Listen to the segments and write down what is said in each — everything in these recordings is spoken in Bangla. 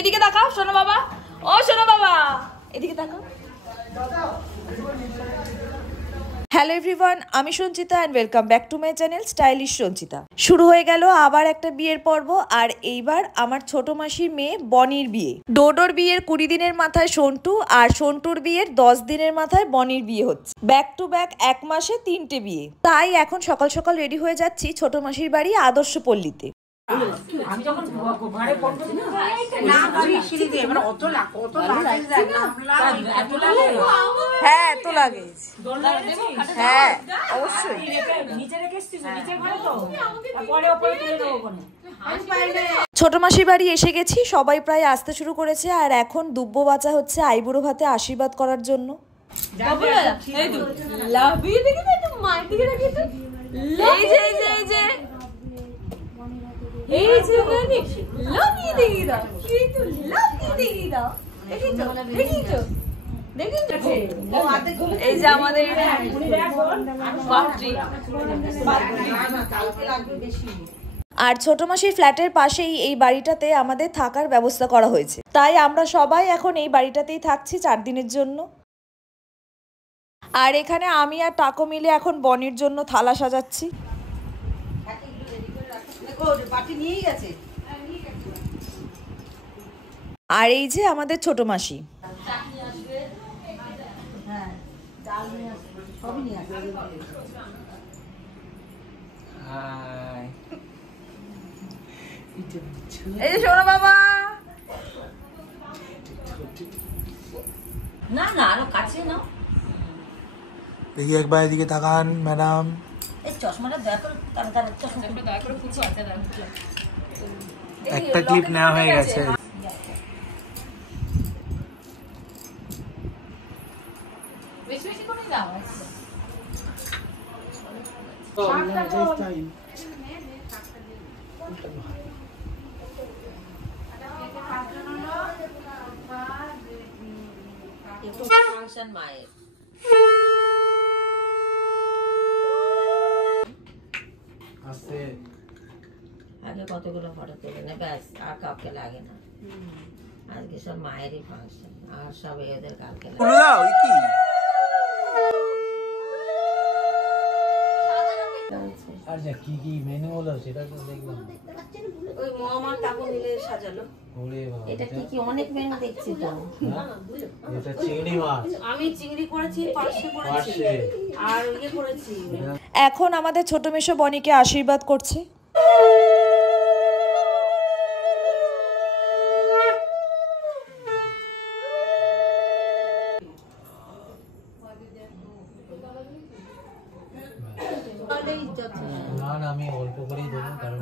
এদিকে তাকাও শোনো বাবা, ও শোনো বাবা, এদিকে তাকাও। হ্যালো এভরিওয়ান, আমি Sanchita and welcome back to my channel stylish Sanchita. শুরু হয়ে গেল আবার একটা বিয়ের পর্ব, আর এইবার আমার ছোট মাসির মেয়ে বনির বিয়ে। ডোডোর বিয়ের 20 দিনের মাথায় সন্টু, আর সন্টুর বিয়ের 10 দিনের মাথায় বনির বিয়ে হচ্ছে। ব্যাক টু ব্যাক 1 মাসে 3টে বিয়ে। তাই এখন সকাল সকাল রেডি হয়ে যাচ্ছি ছোট মাসির বাড়ি আদর্শ পল্লীতে। আমি যখন ঘরে পড়ছি না সিঁড়ি দিয়ে মানে অত হ্যাঁ এত লাগে, হ্যাঁ অবশ্যই। ছোট মাসির বাড়ি এসে গেছি, সবাই প্রায় আসতে শুরু করেছে, আর এখন দুব্বো বাঁচা হচ্ছে আইবুড়ো ভাতে আশীর্বাদ করার জন্য। এই যে আমাদের আর ছোট মাসির ফ্ল্যাটের পাশেই এই বাড়িটাতে আমাদের থাকার ব্যবস্থা করা হয়েছে, তাই আমরা সবাই এখন এই বাড়িটাতেই থাকছি 4 দিনের জন্য। আর এখানে আমি আর টাকো মিলে এখন বনির জন্য থালা সাজাচ্ছি। আর এই যে আমাদের ছোট মাসি। এই যে শোনো বাবা, না না আরো কাছে নাও। দেখি একবার এদিকে তাকান ম্যাডাম। এই চশমাটা দয়া করে চশমাটা দয়া করে খুঁজো। একটা ক্লিপ নেওয়া হয়ে গেছে। বেশি বেশি করে দাও। ফাংশন মায়ের আগে কতগুলো ফটো তুলে না, ব্যাস আর কাউকে লাগে না। আজকে সব মায়েরই ফাংশন, আর সব এদের কালকে আর যা কি কি মেনু হলো সেটা তো দেখলাম। ওই মামা টাকু মিলে সাজালো। ওরে বাবা, এটা কি কি অনেক মেনু দেখছি তো। এটা চিংড়ি মাছ, আমি চিংড়ি করেছি, পার্শে করেছি, আর ইয়ে করেছি। এখন আমাদের ছোট মেশো বনিকে আশীর্বাদ করছে। না না আমি অল্প করেই দেবো, কারণ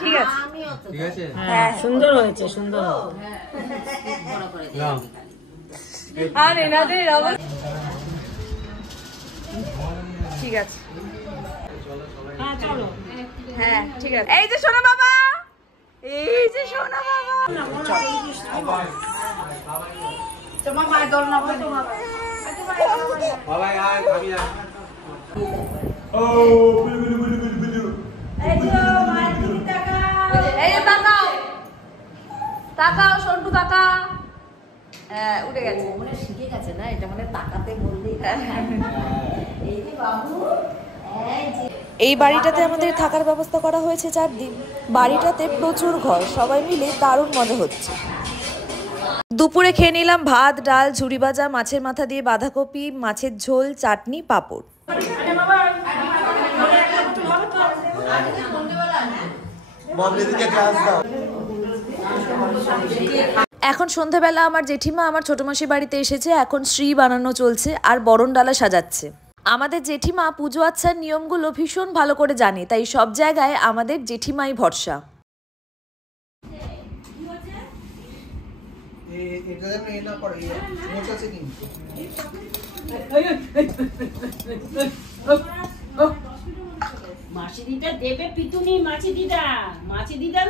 ঠিক আছে ঠিক আছে। হ্যাঁ সুন্দর হয়েছে, সুন্দর। আর এনাদের ঠিক আছে, হ্যাঁ চলো। হ্যাঁ ঠিক আছে। এই যে শোনো বাবা, এই যে শোনো বাবা, তোমার মায়ের দল না হয় তোমার বাবা আয় খাবি না। ও এই যে মায়ের দিকে তাকাও, এই যে তাকাও, তাকাও সন্টু তাকা। হ্যাঁ উঠে গেছে, মনে শিখে গেছে না, এটা মানে তাকাতে বললেই। এই যে বাবু, এই বাড়িটাতে আমাদের থাকার ব্যবস্থা করা হয়েছে 4 দিন। বাড়িটাতে প্রচুর ঘর, সবাই মিলে দারুণ মজা হচ্ছে। দুপুরে খেয়ে নিলাম ভাত, ডাল, ঝুরি ভাজা, মাছের মাথা দিয়ে বাঁধাকপি, মাছের ঝোল, চাটনি, পাঁপড়। এখন সন্ধ্যাবেলা আমার জেঠিমা আমার ছোট মাসির বাড়িতে এসেছে। এখন শ্রী বানানো চলছে আর বরণ ডালা সাজাচ্ছে। আমাদের জেঠিমা পুজো আচ্ছার নিয়মগুলো ভীষণ ভালো করে জানে, তাই সব জায়গায় আমাদের জেঠিমাই ভরসা। মাছি দিদা দেবে পিতুনি, মাছি দিদা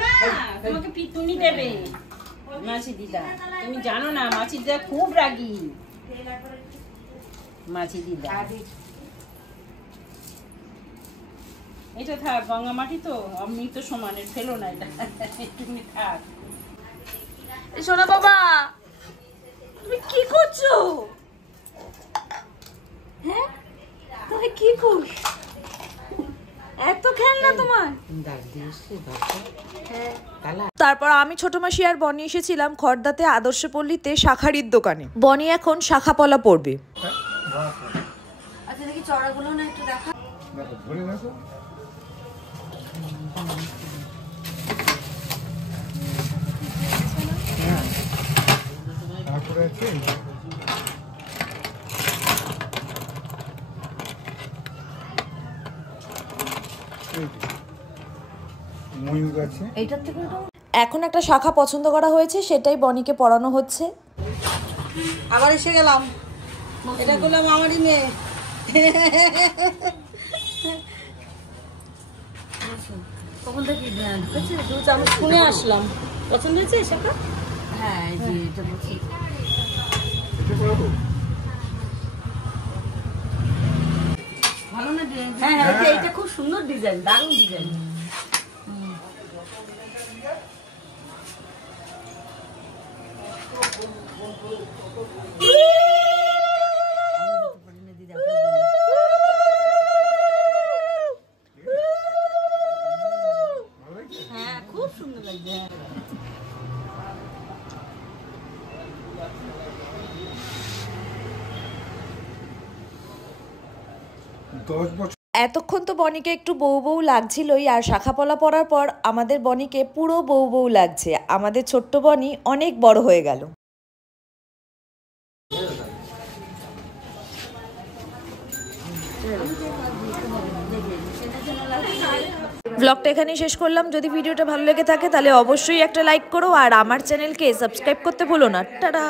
না তোমাকে পিতুনি দেবে। মাছি দিদা তুমি জানো না, মাছি দিদা খুব রাগী। মাছি দিদা এটা থাক, গঙ্গা মাটি তো অমৃত সমানের, ফেলো না এটা, একটুখানি থাক। সোনা বাবা, তুমি কি করছো? হ্যাঁ, তুমি কি করছো? এত খেলনা তোমার? তারপর আমি ছোট মাসি আর বনি এসেছিলাম খড়দাতে আদর্শপল্লীতে শাখারির দোকানে। বনি এখন শাখাপলা পড়বে। আচ্ছা দেখি চড়াগুলো না একটু দেখা। দেখো ধরে দেখো। তারপরে আছে ময়ূর আছে। এইটার থেকে এখন একটা শাখা পছন্দ করা হয়েছে, সেটাই বনিকে পড়ানো হচ্ছে। আবার এসে গেলাম, এটা করলাম আমারই মেয়ে। কখন থেকে আমি শুনে আসলাম, পছন্দ হয়েছে শাখা? হ্যাঁ, এটা বলছি। এটা পড়াবো? ভালো না ডিজাইন? হ্যাঁ হ্যাঁ, এটা খুব সুন্দর ডিজাইন, দারুণ ডিজাইন। হ্যাঁ খুব সুন্দর লাগছে। এতক্ষণ তো বনিকে একটু বউ বউ লাগছিলই, আর শাখাপলা পরার পর আমাদের বনিকে পুরো বউ বউ লাগছে। আমাদের ছোট্ট বনি অনেক বড় হয়ে গেল। ব্লগটা এখানেই শেষ করলাম। যদি ভিডিওটা ভালো লেগে থাকে তাহলে অবশ্যই একটা লাইক করো, আর আমার চ্যানেলকে সাবস্ক্রাইব করতে ভুলো না। টাটা।